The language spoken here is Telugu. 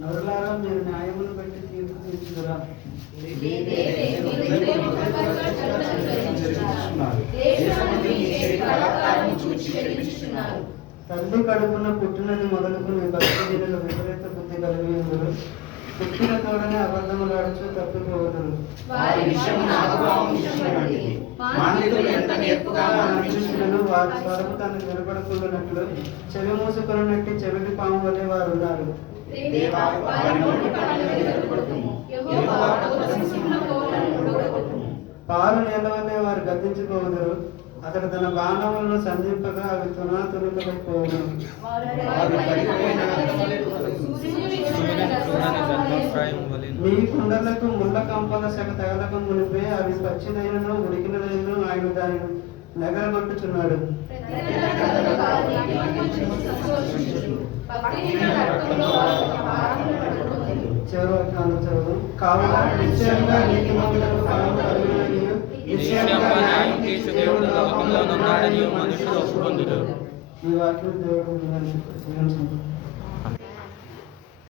నరులారా మీరు న్యాయమును బట్టి తీర్పు తీర్చుదురా? తల్లి కడుపున పుట్టినది మొదలుకుని భక్తుల విపరీత బుద్ధి కలిగి పుట్టిన తోడనే అబద్ధములాడుచు తప్పిపోవదురు. వారి స్వరము తను వినపడుతున్నట్లు చెవి మూసుకున్నట్టు చెవిటి పాము వలె వారు ఉన్నారు. పాలు నీళ్ళ వల్లే వారు గద్దించుకోవదురు. అతడు తన బాణములను సంధింపగా అవి తునాతురులైపోవును. మీ కుండలకు ముళ్ళ కంపల శాఖ తగలక మునిపే అవి పచ్చిదైనను ఉడికినదైనను ఆయన దానిని నగరగొట్టుచున్నాడు. కావున నిశ్చయంగా నీతిమంతులకు ఫలము కలుగుననియు ఈ వాక్యం దేవుడు